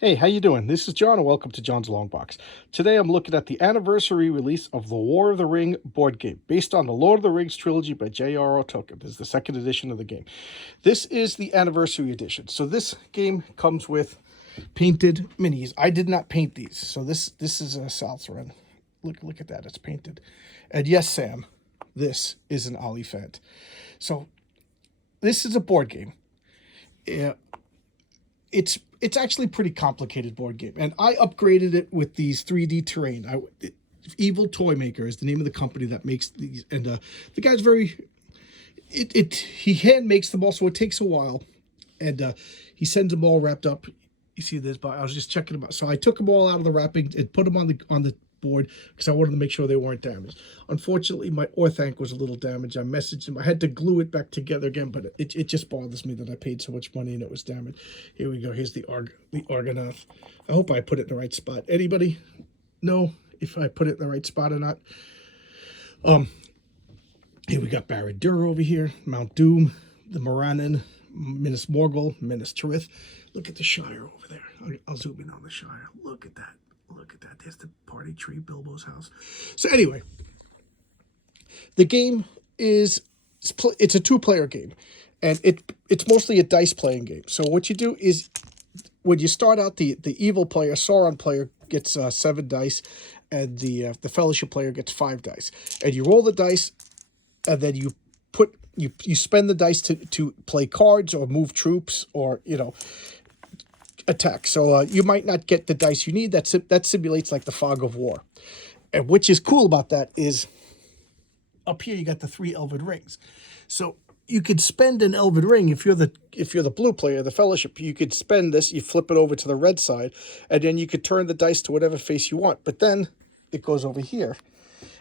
Hey, how you doing? This is John, and welcome to John's Long Box. Today I'm looking at the anniversary release of the War of the Ring board game, based on the Lord of the Rings trilogy by J.R.R. Tolkien. This is the second edition of the game. This is the anniversary edition. So this game comes with painted minis. I did not paint these, so this is a Southron. Look at that, it's painted. And yes, Sam, this is an Oliphant. So this is a board game. Yeah, it's actually a pretty complicated board game, and I upgraded it with these 3D terrain. Evil Toy Maker is the name of the company that makes these, and the guy's very he hand makes them all, so it takes a while, and he sends them all wrapped up. You see this, but I was just checking them out. So I took them all out of the wrapping and put them on the board because I wanted to make sure they weren't damaged. Unfortunately, my Orthanc was a little damaged. I messaged him. I had to glue it back together again, but it just bothers me that I paid so much money and it was damaged. Here we go. Here's the Argonath. I hope I put it in the right spot. Anybody know if I put it in the right spot or not? Here we got Barad-dûr over here, Mount Doom, the Morannon, Minas Morgul, Minas Tirith. Look at the Shire over there. I'll zoom in on the Shire. Look at that. Look at that. There's the party tree, Bilbo's house. So anyway, the game is, it's a two-player game, and it's mostly a dice playing game. So what you do is, when you start out, the evil player, Sauron player, gets 7 dice, and the Fellowship player gets 5 dice. And you roll the dice, and then you spend the dice to play cards or move troops or, attack. So you might not get the dice you need. That simulates like the fog of war. And which is cool about that is, up here you got the 3 elven rings. So you could spend an elven ring if you're the blue player, the Fellowship. You could spend this, you flip it over to the red side, and then you could turn the dice to whatever face you want. But then it goes over here.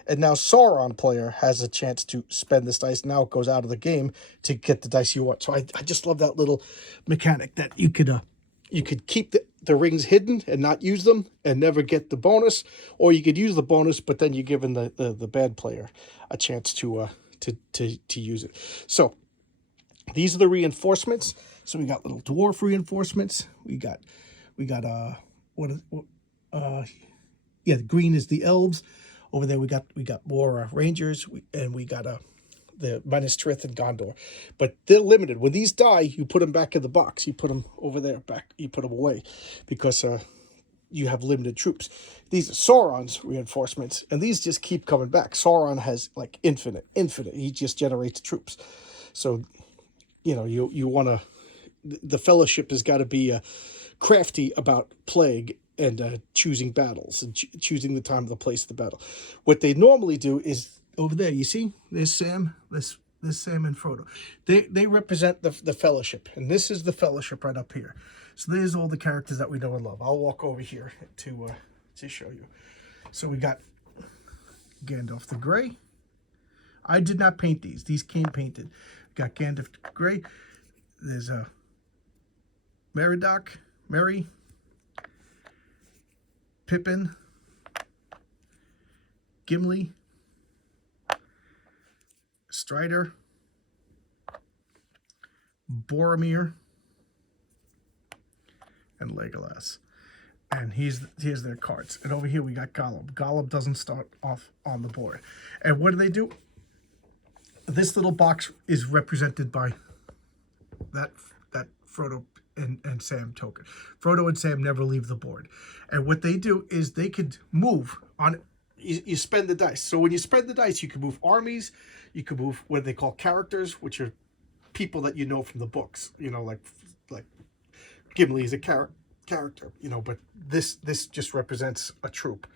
And now Sauron player has a chance to spend this dice. Now it goes out of the game to get the dice you want. So I just love that little mechanic that you could keep the rings hidden and not use them and never get the bonus, or you could use the bonus, but then you're giving the bad player a chance to use it. So these are the reinforcements. So we got little dwarf reinforcements. We got the green is the elves. Over there we got more rangers, and we got the Minas Tirith and Gondor, but they're limited. When these die, you put them back in the box. You put them over there, back. You put them away, because you have limited troops. These are Sauron's reinforcements, and these just keep coming back. Sauron has like infinite. He just generates troops. So, you want to. The Fellowship has got to be crafty about plague and choosing battles and choosing the time, the place of the battle. What they normally do is, over there, you see, there's Sam, this Sam and Frodo. They represent the Fellowship, and this is the Fellowship right up here. So there's all the characters that we know and love. I'll walk over here to show you. So we got Gandalf the Grey. I did not paint these. These came painted. Got Gandalf the Grey. There's a Merry, Pippin, Gimli, Strider, Boromir, and Legolas. And here's their cards. And over here we got Gollum. Gollum doesn't start off on the board. And what do? This little box is represented by that Frodo and Sam token. Frodo and Sam never leave the board. And what they do is they could move on. You spend the dice. So when you spend the dice, you can move armies. You can move what they call characters, which are people that you know from the books. Like Gimli is a character. But this just represents a troop.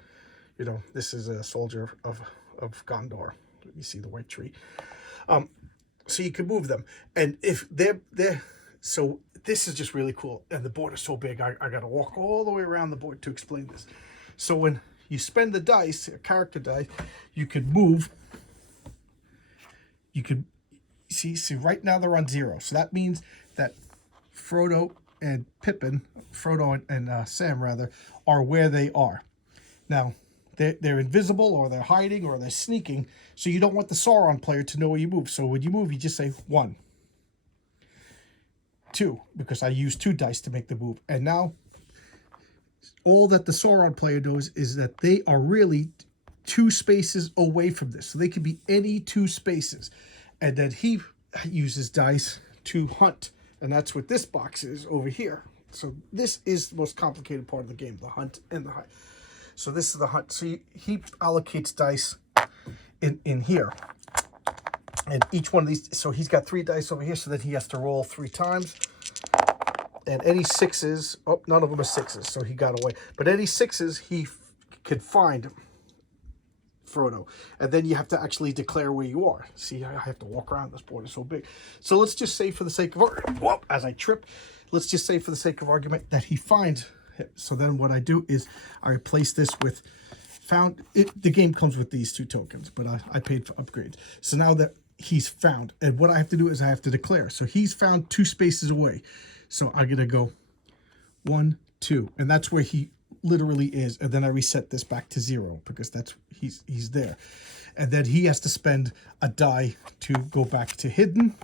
This is a soldier of Gondor. You see the white tree. So you can move them, and if they're so this is just really cool. And the board is so big, I got to walk all the way around the board to explain this. So when you spend the dice, a character die, you could move. You could see right now they're on 0. So that means that Frodo and Sam rather, are where they are. Now, they're invisible, or they're hiding, or they're sneaking, so you don't want the Sauron player to know where you move. So when you move, you just say 1. 2, because I used 2 dice to make the move. And now All that the Sauron player knows is that they are really 2 spaces away from this. So they could be any 2 spaces. And then he uses dice to hunt. And that's what this box is over here. So this is the most complicated part of the game, the hunt and the hide. So this is the hunt. So he allocates dice in here. And each one of these, so he's got 3 dice over here, so that he has to roll 3 times. And any 6s, oh, none of them are 6s, so he got away. But any 6s, he could find Frodo. And then you have to actually declare where you are. See, I have to walk around, this board is so big. So let's just say for the sake of argument, as I trip, let's just say for the sake of argument that he finds him. So then what I do is I replace this with found. The game comes with these 2 tokens, but I paid for upgrades. So now that he's found, and what I have to do is I have to declare. So he's found 2 spaces away. So I'm going to go 1, 2, and that's where he literally is. And then I reset this back to 0 because that's he's there. And then he has to spend a die to go back to hidden.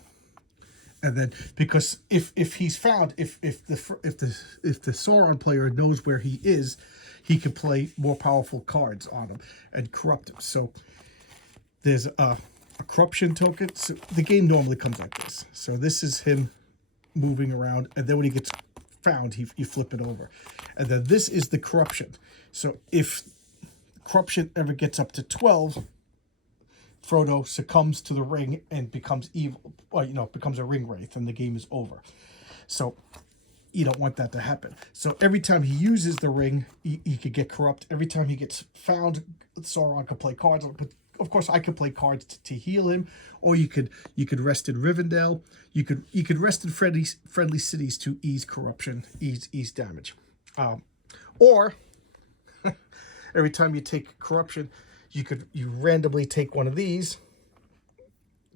And then because if he's found, if the Sauron player knows where he is, he can play more powerful cards on him and corrupt him. So there's a corruption token. So the game normally comes like this. So this is him moving around, and then when he gets found, you flip it over. And then this is the corruption. So if corruption ever gets up to 12, Frodo succumbs to the ring and becomes evil, or, becomes a ring wraith, and the game is over. So you don't want that to happen. So every time he uses the ring, he could get corrupt. Every time he gets found, Sauron could play cards. But of course, I could play cards to heal him, or you could rest in Rivendell. You could rest in friendly cities to ease corruption, ease damage. Or every time you take corruption, you randomly take one of these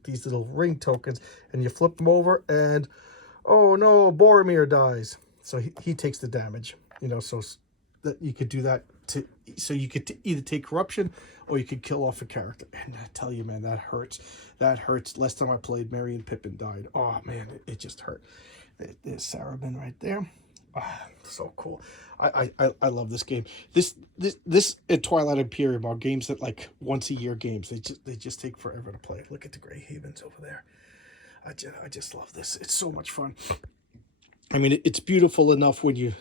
little ring tokens, and you flip them over, and oh no, Boromir dies. So he takes the damage. So that you could do that so you could either take corruption or you could kill off a character. And I tell you, man, that hurts. That hurts. Last time I played, Merry and Pippin died. Oh man, it just hurt. There's Saruman right there. So cool. I love this game. This and Twilight Imperium are games that, like, once a year games. They just take forever to play. Look at the Grey Havens over there. I just love this. It's so much fun. I mean, it's beautiful enough when you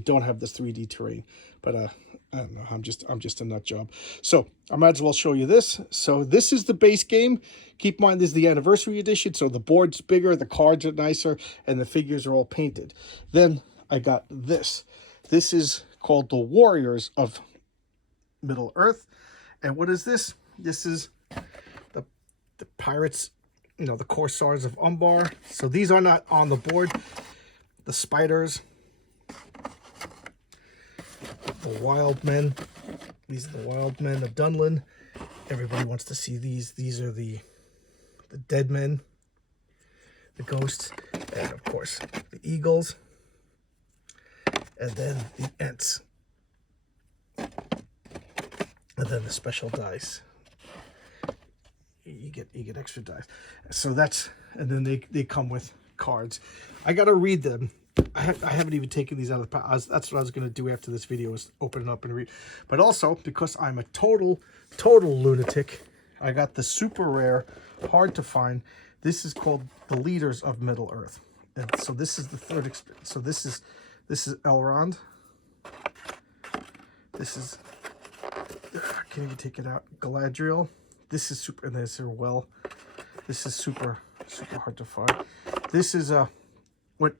don't have this 3D terrain, but I don't know. I'm just a nut job. So I might as well show you this. So this is the base game. Keep in mind, this is the anniversary edition, so the board's bigger, the cards are nicer, and the figures are all painted. Then I got this. This is called the Warriors of Middle Earth. And what is this? This is the pirates, the Corsairs of Umbar. So these are not on the board. The spiders, the wild men. These are the wild men of Dunlin. Everybody wants to see these. These are the dead men, the ghosts, and of course the eagles, and then the Ents, and then the special dice. You get extra dice. So that's, and then they come with cards. I gotta read them. I haven't even taken these out of the pack. That's what I was going to do after this video, is open it up and read. But also, because I'm a total lunatic, I got the super rare, hard to find. This is called the Leaders of Middle Earth. And so this is the third experience. So this is Elrond. This is, I can't even take it out, Galadriel. This is super, and there's her well. This is super hard to find. This is when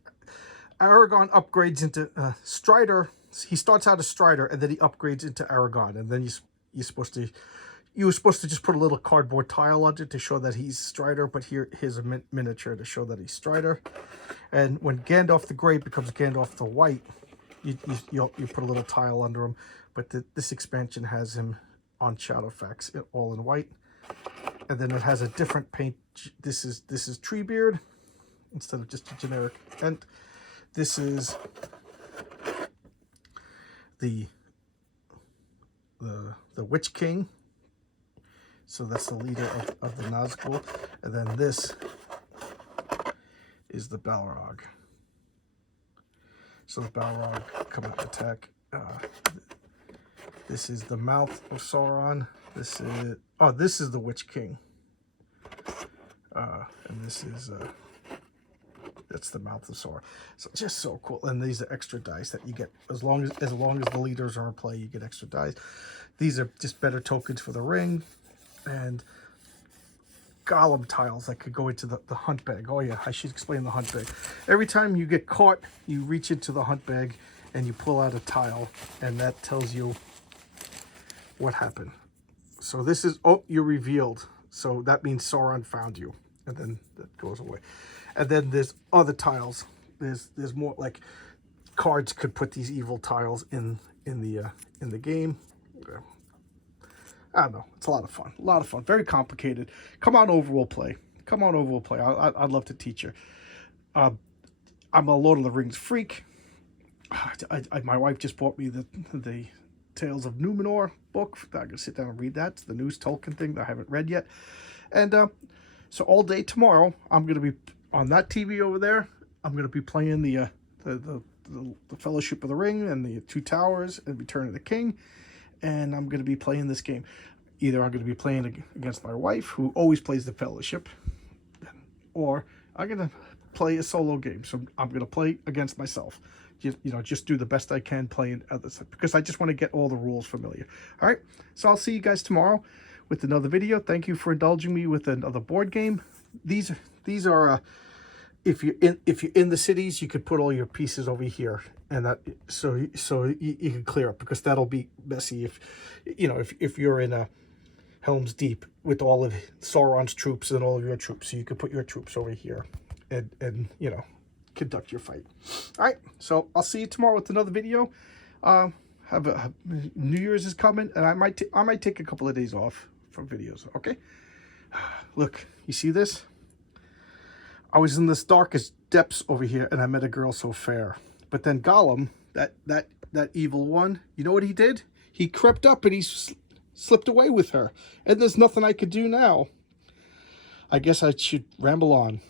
Aragorn upgrades into Strider. He starts out as Strider, and then he upgrades into Aragorn, and then you were supposed to just put a little cardboard tile on it to show that he's Strider, but here's a miniature to show that he's Strider. And when Gandalf the Great becomes Gandalf the White, you put a little tile under him. But this expansion has him on Shadowfax, all in white, and then it has a different paint. This is Treebeard instead of just a generic Ent. This is the Witch King. So that's the leader of the Nazgul. And then this is the Balrog. So the Balrog come out and attack. This is the mouth of Sauron. This is the Witch King. And this is that's the mouth of Sauron. So just so cool. And these are extra dice that you get as long as the leaders are in play. You get extra dice. These are just better tokens for the ring, and Gollum tiles that could go into the hunt bag. Oh yeah, I should explain the hunt bag. Every time you get caught, you reach into the hunt bag and you pull out a tile, and that tells you what happened. So this is, oh, you're revealed. So that means Sauron found you, and then that goes away. And then there's other tiles. There's more, like cards could put these evil tiles in the game. I don't know. It's a lot of fun. A lot of fun. Very complicated. Come on over, we'll play. Come on over, we'll play. I'd love to teach you. I'm a Lord of the Rings freak. My wife just bought me the Tales of Numenor book. I'm going to sit down and read that. It's the news Tolkien thing that I haven't read yet. And so all day tomorrow, I'm going to be on that TV over there. I'm going to be playing the Fellowship of the Ring and the Two Towers and Return of the King. And I'm going to be playing this game. Either I'm going to be playing against my wife, who always plays the Fellowship, or I'm going to play a solo game. So I'm going to play against myself. You know, just do the best I can playing others, because I just want to get all the rules familiar. All right, so I'll see you guys tomorrow with another video. Thank you for indulging me with another board game. These are if you're in the cities, you could put all your pieces over here, and that so you can clear up, because that'll be messy if you're in a Helm's Deep with all of Sauron's troops and all of your troops. So you could put your troops over here and conduct your fight. All right, so I'll see you tomorrow with another video. New Year's is coming, and I might take a couple of days off from videos. Okay, look, you see this? I was in this darkest depths over here, and I met a girl so fair. But then Gollum, that evil one, you know what he did? He crept up and he slipped away with her. And there's nothing I could do now. I guess I should ramble on.